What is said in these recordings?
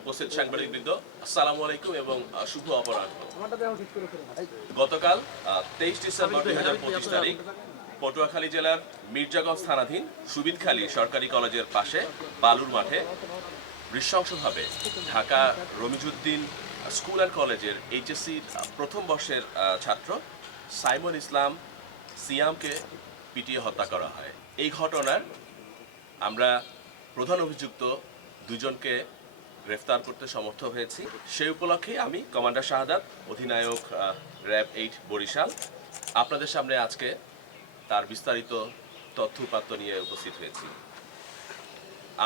উপস্থিত সাংবাদিকবৃন্দ, আসসালামু আলাইকুম এবং শুভ অপরাহ্ন। গতকাল 23 ডিসেম্বর 2025 তারিখ পটুয়াখালী জেলার মির্জাগঞ্জ থানাধীন সুবিদখালী সরকারি কলেজের পাশে বালুর মাঠে নৃশংসভাবে ঢাকা রমিজউদ্দিন স্কুল অ্যান্ড কলেজের এইচএসসির প্রথম বর্ষের ছাত্র সাইমন ইসলাম সিয়ামকে পিটিয়ে হত্যা করা হয়। এই ঘটনার আমরা প্রধান অভিযুক্ত দুজনকে গ্রেফতার করতে সমর্থ হয়েছি। সেই উপলক্ষে আমি কমান্ডার শাহাদাত, অধিনায়ক র্যাব 8 বরিশাল, আপনাদের সামনে আজকে তার বিস্তারিত তথ্য উপাত্ত নিয়ে উপস্থিত হয়েছি।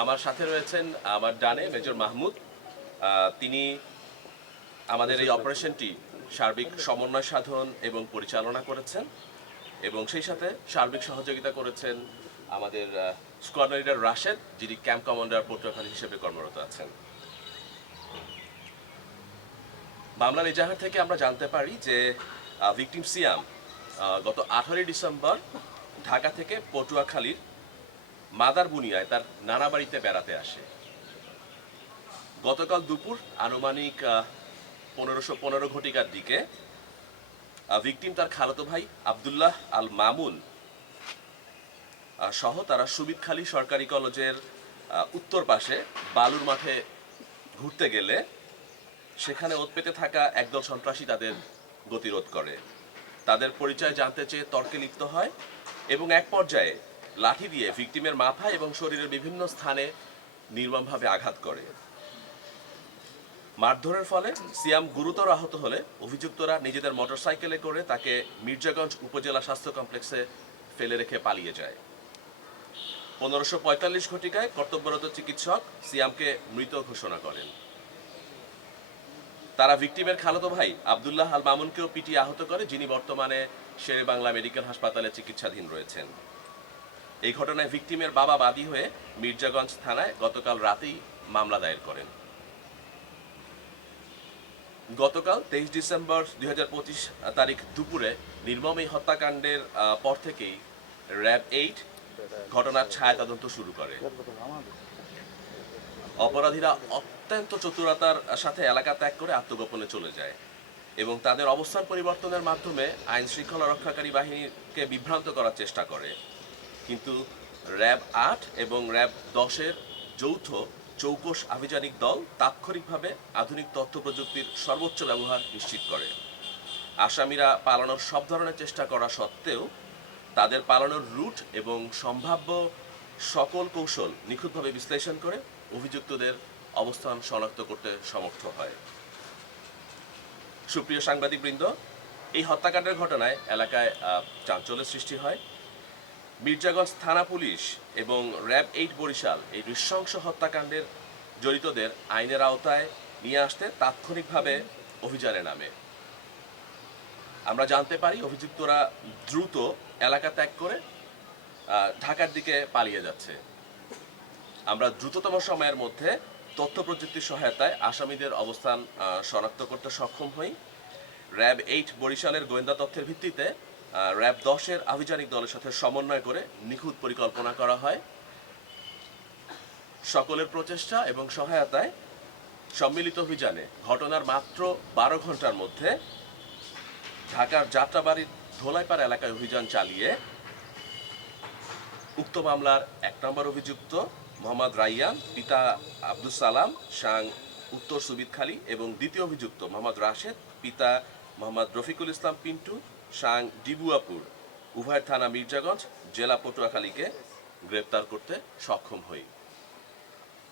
আমার সাথে রয়েছেন আমার ডানে মেজর মাহমুদ। তিনি আমাদের এই অপারেশনটি সার্বিক সমন্বয় সাধন এবং পরিচালনা করেছেন এবং সেই সাথে সার্বিক সহযোগিতা করেছেন আমাদের স্কোয়াড লিডার রাশেদ, যিনি ক্যাম্প কমান্ডার পটুয়াখালী হিসেবে কর্মরত আছেন। মামলার এজাহার থেকে আমরা জানতে পারি যে ভিকটিম সিয়াম গত 18 ডিসেম্বর ঢাকা থেকে পটুয়াখালীর মাদার বুনিয়ায় তার নানা বাড়িতে বেড়াতে আসে। গতকাল দুপুর আনুমানিক 15:15 ঘটিকার দিকে ভিকটিম তার খালাতো ভাই আব্দুল্লাহ আল মামুন সহ তারা সুবিদখালী সরকারি কলেজের উত্তর পাশে বালুর মাঠে ঘুরতে গেলে সেখানে ওৎ পেতে থাকা একদল সন্ত্রাসী তাদের গতিরোধ করে। তাদের পরিচয় জানতে চেয়ে তর্কে লিপ্ত হয় এবং এক পর্যায়ে লাঠি দিয়ে ভিকটিমের মাথা এবং শরীরের বিভিন্ন স্থানে নির্মমভাবে আঘাত করে। মারধরের ফলে সিয়াম গুরুতর আহত হলে অভিযুক্তরা নিজেদের মোটরসাইকেলে করে তাকে মির্জাগঞ্জ উপজেলা স্বাস্থ্য কমপ্লেক্সে ফেলে রেখে পালিয়ে যায়। 15:45 ঘটিকায় কর্তব্যরত চিকিৎসক সিয়ামকে মৃত ঘোষণা করেন। তারা ভিকটিমের খালাতো ভাই আব্দুল্লাহ আল মামুনকেও পিটিয়ে আহত করে, যিনি বর্তমানে শেরে বাংলা মেডিকেল হাসপাতালে চিকিৎসাধীন রয়েছেন। এই ঘটনায় ভিকটিমের বাবা বাদী হয়ে মির্জাগঞ্জ থানায় গতকাল রাতেই মামলা দায়ের করেন। গতকাল 23 ডিসেম্বর 2025 তারিখ দুপুরে নির্মম এই হত্যাকাণ্ডের পর থেকেই র্যাব 8 ঘটনার ছায়া তদন্ত শুরু করে। অপরাধীরা অত্যন্ত চতুরতার সাথে এলাকা ত্যাগ করে আত্মগোপনে চলে যায় এবং তাদের অবস্থান পরিবর্তনের মাধ্যমে আইন শৃঙ্খলা রক্ষাকারী বাহিনীকে বিভ্রান্ত করার চেষ্টা করে। কিন্তু র্যাব 8 এবং র্যাব 10-এর যৌথ চৌকস আভিযানিক দল তাৎক্ষণিকভাবে আধুনিক তথ্য প্রযুক্তির সর্বোচ্চ ব্যবহার নিশ্চিত করে। আসামিরা পালানোর সব ধরনের চেষ্টা করা সত্ত্বেও তাদের পালানোর রুট এবং সম্ভাব্য সকল কৌশল নিখুঁতভাবে বিশ্লেষণ করে অভিযুক্তদের অবস্থান শনাক্ত করতে সমর্থ হয়। সুপ্রিয় সাংবাদিকবৃন্দ, এই হত্যাকাণ্ডের ঘটনায় এলাকায় চাঞ্চল্যের সৃষ্টি হয়। মির্জাগঞ্জ থানা পুলিশ এবং র্যাব 8 বরিশাল এই নৃশংস হত্যাকাণ্ডের জড়িতদের আইনের আওতায় নিয়ে আসতে তাৎক্ষণিকভাবে অভিযানে নামে। আমরা জানতে পারি অভিযুক্তরা দ্রুত এলাকা ত্যাগ করে ঢাকার দিকে পালিয়ে যাচ্ছে। আমরা দ্রুততম সময়ের মধ্যে তথ্য প্রযুক্তির সহায়তায় আসামিদের অবস্থান শনাক্ত করতে সক্ষম হই। র্যাব 8 বরিশালের গোয়েন্দা তথ্যের ভিত্তিতে র্যাব 10-এর আভিযানিক দলের সাথে সমন্বয় করে নিখুঁত পরিকল্পনা করা হয়। সকলের প্রচেষ্টা এবং সহায়তায় সম্মিলিত অভিযানে ঘটনার মাত্র 12 ঘন্টার মধ্যে ঢাকার যাত্রাবাড়ির ধোলাইপাড় এলাকায় অভিযান চালিয়ে উক্ত মামলার 1 নম্বর অভিযুক্ত মোহাম্মদ রাইয়ান, পিতা আব্দুস সালাম, সাং উত্তর সুবিদখালী, এবং দ্বিতীয় অভিযুক্ত মোহাম্মদ রাশেদ, পিতা মোহাম্মদ রফিকুল ইসলাম পিন্টু, সাং ডিবুয়াপুর, উভয় থানা মির্জাগঞ্জ, জেলা পটুয়াখালীকে গ্রেপ্তার করতে সক্ষম হই।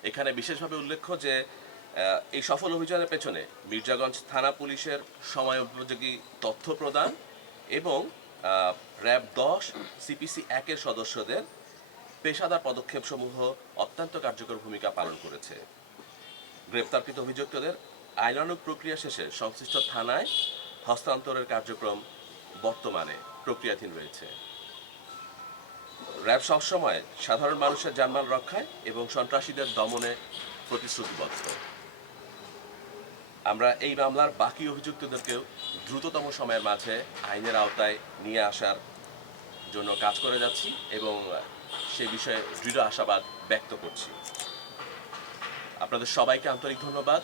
এখানে বিশেষভাবে উল্লেখ্য যে এই সফল অভিযানের পেছনে মির্জাগঞ্জ থানা পুলিশের সময়োপযোগী তথ্য প্রদান এবং র্যাব 10 সিপিসি 1-এর সদস্যদের পেশাদার পদক্ষেপসমূহ অত্যন্ত কার্যকর ভূমিকা পালন করেছে। গ্রেপ্তারকৃত অভিযুক্তদের আইনানুগ প্রক্রিয়া শেষে সংশ্লিষ্ট থানায় হস্তান্তরের কার্যক্রম বর্তমানে প্রক্রিয়াধীন রয়েছে। র্যাব সবসময় সাধারণ মানুষের জানমাল রক্ষায় এবং সন্ত্রাসীদের দমনে প্রতিশ্রুতিবদ্ধ। আমরা এই মামলার বাকি অভিযুক্তদেরকেও দ্রুততম সময়ের মাঝে আইনের আওতায় নিয়ে আসার জন্য কাজ করে যাচ্ছি এবং সে বিষয়ে দৃঢ় আশাবাদ ব্যক্ত করছি। আপনাদের সবাইকে আন্তরিক ধন্যবাদ।